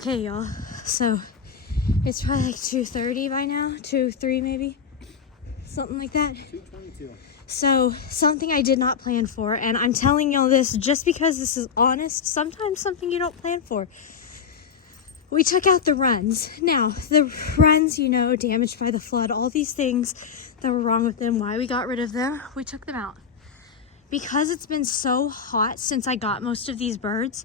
Okay, y'all. So it's probably like 2:30 by now, 2:03 maybe, something like that. 2:22. So something I did not plan for, and I'm telling y'all this just because this is honest. Sometimes something you don't plan for. We took out the runs. Now the runs, you know, damaged by the flood, all these things that were wrong with them. Why we got rid of them? We took them out because it's been so hot since I got most of these birds.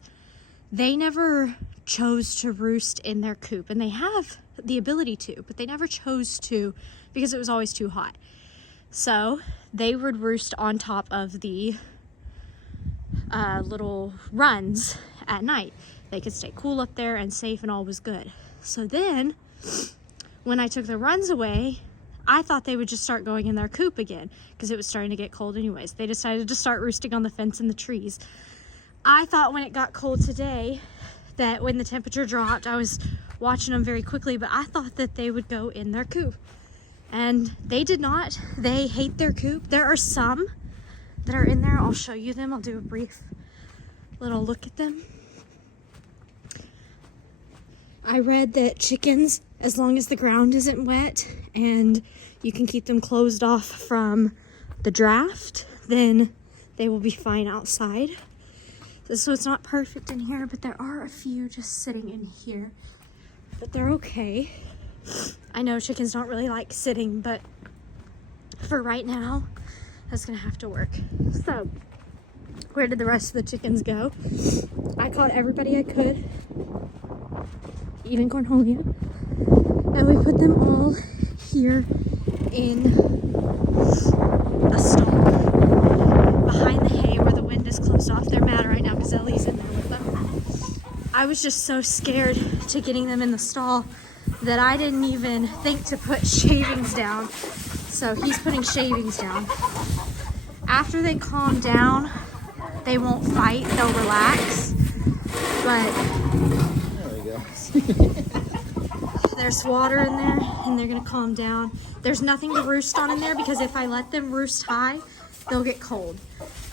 They never chose to roost in their coop, and they have the ability to, but they never chose to because it was always too hot. So they would roost on top of the little runs at night. They could stay cool up there and safe, and all was good. So then when I took the runs away, I thought they would just start going in their coop again because it was starting to get cold anyways. They decided to start roosting on the fence and the trees. I thought when it got cold today that when the temperature dropped, I was watching them very quickly, but I thought that they would go in their coop. And they did not. They hate their coop. There are some that are in there. I'll show you them. I'll do a brief little look at them. I read that chickens, as long as the ground isn't wet and you can keep them closed off from the draft, then they will be fine outside. So it's not perfect in here, but there are a few just sitting in here. But they're okay. I know chickens don't really like sitting, but for right now, that's gonna have to work. So, where did the rest of the chickens go? I caught everybody I could, even Cornholio, and we put them all here in a stall behind the hay where the wind is closed off. They're mad right now because Ellie's in there with them. I was just so scared to getting them in the stall that I didn't even think to put shavings down. So he's putting shavings down. After they calm down, they won't fight, they'll relax. But There we go. there's water in there and they're gonna calm down. There's nothing to roost on in there because if I let them roost high, they'll get cold.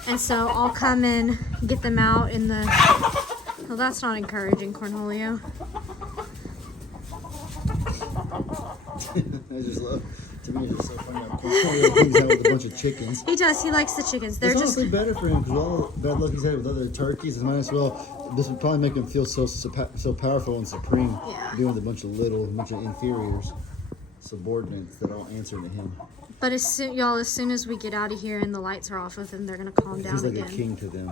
And so I'll come in, get them out in the, well, that's not encouraging, Cornholio. I just love, to me, it's just so funny. Cornholio hangs out with a bunch of chickens. He does, he likes the chickens. They're It's just, honestly better for him because all bad luck he's had with other turkeys, it might as well, this would probably make him feel so powerful and supreme, Yeah. dealing with a bunch of inferiors, subordinates that all answer to him. but as soon as we get out of here and the lights are off of them, they're gonna calm down He's like again. a king to them.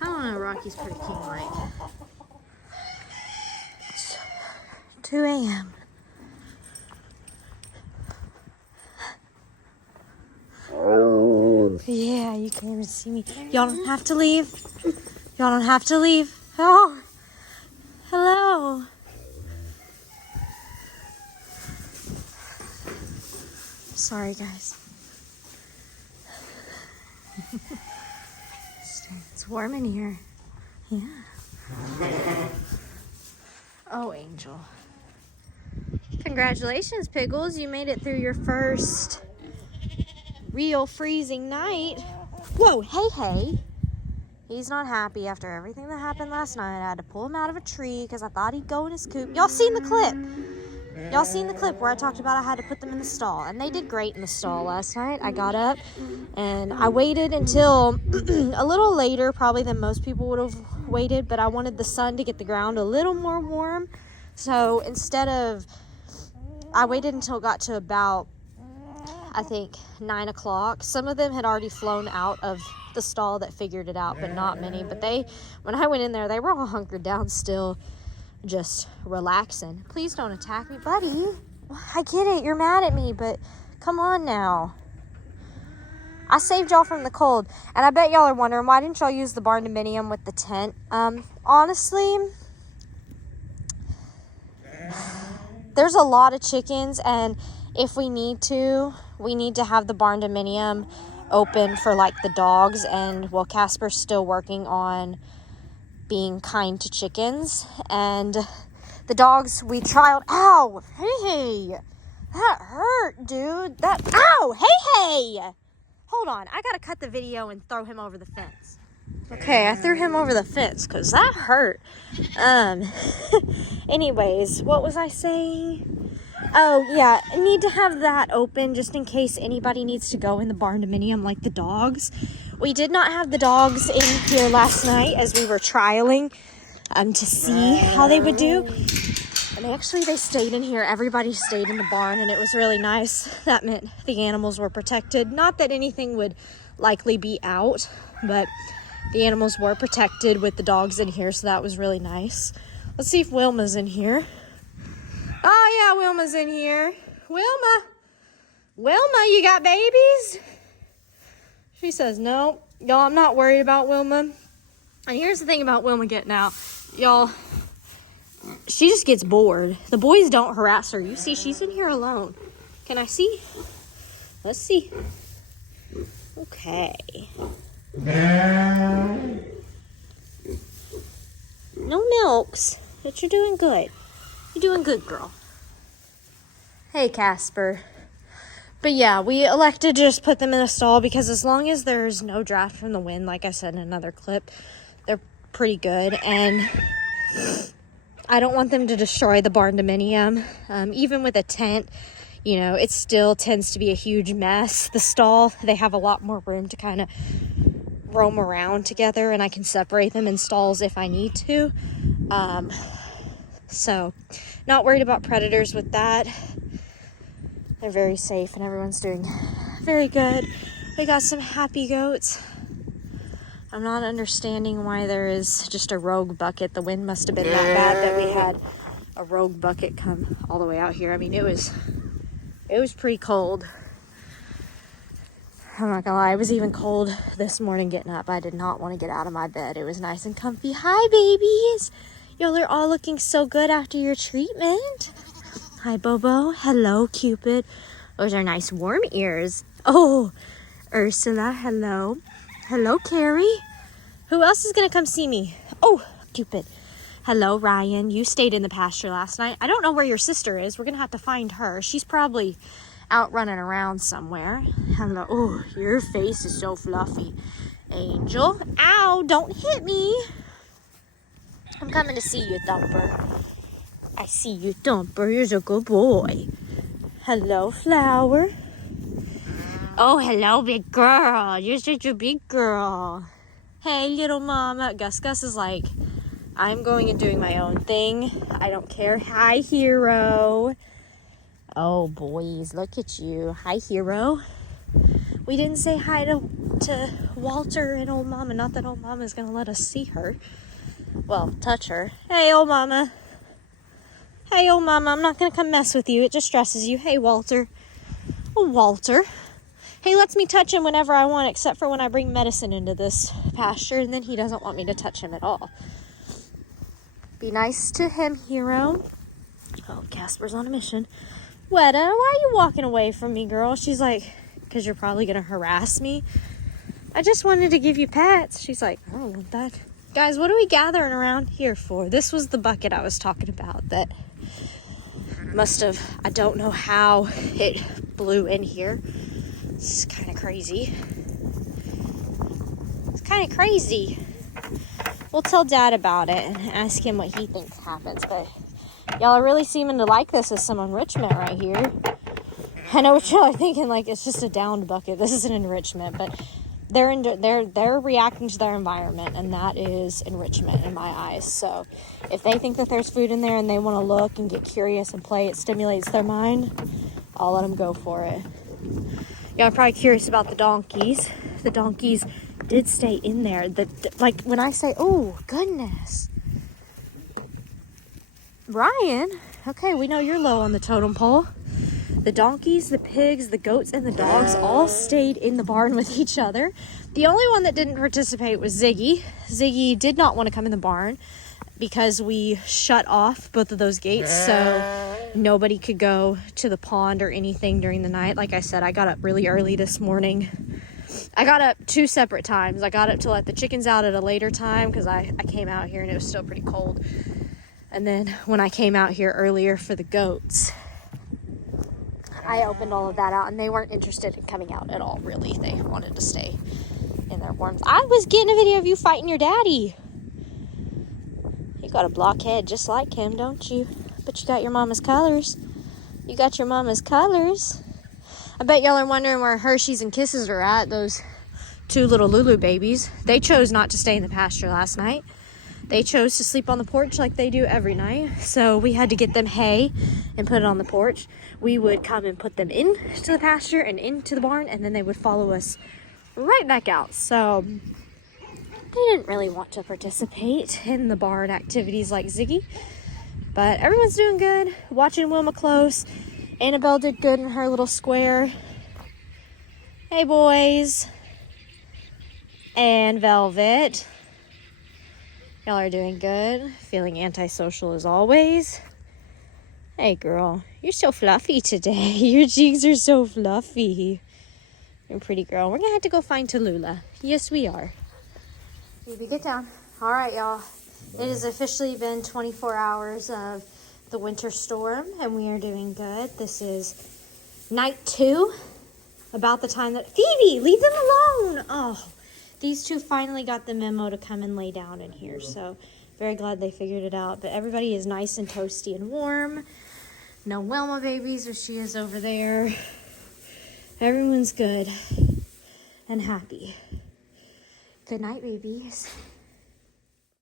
I don't know, Rocky's pretty king-like. It's 2 a.m. Yeah, you can't even see me. Y'all don't have to leave. Y'all don't have to leave. Oh, hello. Sorry, guys. It's warm in here. Yeah. Oh, Angel. Congratulations, Piggles. You made it through your first real freezing night. Whoa, hey. He's not happy after everything that happened last night. I had to pull him out of a tree because I thought he'd go in his coop. Y'all seen the clip? Y'all seen the clip where I talked about I had to put them in the stall, and they did great in the stall last night. I got up and I waited until a little later probably than most people would have waited, but I wanted the sun to get the ground a little more warm. So instead of, I waited until it got to about, I think, 9 o'clock. Some of them had already flown out of the stall that figured it out, but not many. But when I went in there, they were all hunkered down still, just relaxing. Please don't attack me, buddy. I get it, you're mad at me, but come on now. I saved y'all from the cold. And I bet y'all are wondering, why didn't y'all use the barn dominium with the tent? Honestly, there's a lot of chickens, and if we need to have the barn dominium open for like the dogs. And well, Casper's still working on being kind to chickens, and the dogs we trialed. Ow, hey, that hurt, dude. Ow, hey. Hold on, I gotta cut the video and throw him over the fence. Okay, I threw him over the fence because that hurt. Anyways, what was I saying? Oh, yeah, I need to have that open just in case anybody needs to go in the barn dominium, like the dogs. We did not have the dogs in here last night as we were trialing to see how they would do. And actually, they stayed in here. Everybody stayed in the barn, and it was really nice. That meant the animals were protected. Not that anything would likely be out, but the animals were protected with the dogs in here, so that was really nice. Let's see if Wilma's in here. Oh, yeah, Wilma's in here. Wilma, you got babies? She says, no. Y'all, I'm not worried about Wilma. And here's the thing about Wilma getting out. Y'all, she just gets bored. The boys don't harass her. You see, she's in here alone. Can I see? Let's see. Okay. No milks, but you're doing good. You're doing good, girl. Hey, Casper. But yeah, we elected to just put them in a stall because as long as there's no draft from the wind, like I said in another clip, they're pretty good. And I don't want them to destroy the barn dominium. Even with a tent, you know, it still tends to be a huge mess. The stall, they have a lot more room to kind of roam around together, and I can separate them in stalls if I need to. So not worried about predators with that. They're very safe and everyone's doing very good. We got some happy goats. I'm not understanding why there is just a rogue bucket. The wind must have been that bad that we had a rogue bucket come all the way out here. I mean, it was pretty cold. I'm not gonna lie, it was even cold this morning getting up. I did not want to get out of my bed. It was nice and comfy. Hi, babies. Y'all are all looking so good after your treatment. Hi, Bobo. Hello, Cupid. Those are nice warm ears. Oh, Ursula, hello. Hello, Carrie. Who else is gonna come see me? Oh, Cupid. Hello, Ryan. You stayed in the pasture last night. I don't know where your sister is. We're gonna have to find her. She's probably out running around somewhere. Hello. Oh, your face is so fluffy. Angel. Ow, don't hit me. I'm coming to see you, Thumper. I see you, Thumper. You're a good boy. Hello, Flower. Oh, hello, big girl. You're such a big girl. Hey, little mama. Gus is like, I'm going and doing my own thing. I don't care. Hi, Hero. Oh, boys, look at you. Hi, Hero. We didn't say hi to Walter and old mama. Not that old mama's going to let us see her. Well, touch her. Hey, old mama. Hey, old mama, I'm not going to come mess with you. It just stresses you. Hey, Walter. Oh, Walter. He lets me touch him whenever I want, except for when I bring medicine into this pasture, and then he doesn't want me to touch him at all. Be nice to him, Hero. Oh, Casper's on a mission. Weta, why are you walking away from me, girl? She's like, because you're probably going to harass me. I just wanted to give you pats. She's like, I don't want that. Guys, what are we gathering around here for? This was the bucket I was talking about that must have, I don't know how it blew in here. It's kind of crazy. It's kind of crazy. We'll tell Dad about it and ask him what he thinks happens. But y'all are really seeming to like this as some enrichment right here. I know what y'all are thinking, like it's just a downed bucket. This is an enrichment, but they're reacting to their environment, and that is enrichment in my eyes. So if they think that there's food in there and they want to look and get curious and play, it stimulates their mind, I'll let them go for it. Y'all are probably curious about the donkeys. The donkeys did stay in there. Like when I say, oh goodness, Ryan, okay, we know you're low on the totem pole. The donkeys, the pigs, the goats, and the dogs all stayed in the barn with each other. The only one that didn't participate was Ziggy. Ziggy did not want to come in the barn because we shut off both of those gates so nobody could go to the pond or anything during the night. Like I said, I got up really early this morning. I got up 2 separate times. I got up to let the chickens out at a later time because I came out here and it was still pretty cold. And then when I came out here earlier for the goats, I opened all of that out, and they weren't interested in coming out at all, really. They wanted to stay in their warmth. I was getting a video of you fighting your daddy. You got a blockhead just like him, don't you? But you got your mama's colors. You got your mama's colors. I bet y'all are wondering where Hershey's and Kisses are at, those 2 little Lulu babies. They chose not to stay in the pasture last night. They chose to sleep on the porch like they do every night. So we had to get them hay and put it on the porch. We would come and put them into the pasture and into the barn, and then they would follow us right back out. So they didn't really want to participate in the barn activities like Ziggy. But everyone's doing good. Watching Wilma close. Annabelle did good in her little square. Hey, boys. And Velvet. Y'all are doing good. Feeling antisocial as always. Hey, girl. You're so fluffy today. Your cheeks are so fluffy. You're a pretty girl. We're going to have to go find Tallulah. Yes, we are. Baby, get down. All right, y'all. It has officially been 24 hours of the winter storm, and we are doing good. This is night 2. About the time that... Phoebe, leave them alone! Oh, these 2 finally got the memo to come and lay down in here, so very glad they figured it out. But everybody is nice and toasty and warm. No Wilma babies, as she is over there. Everyone's good and happy. Good night, babies.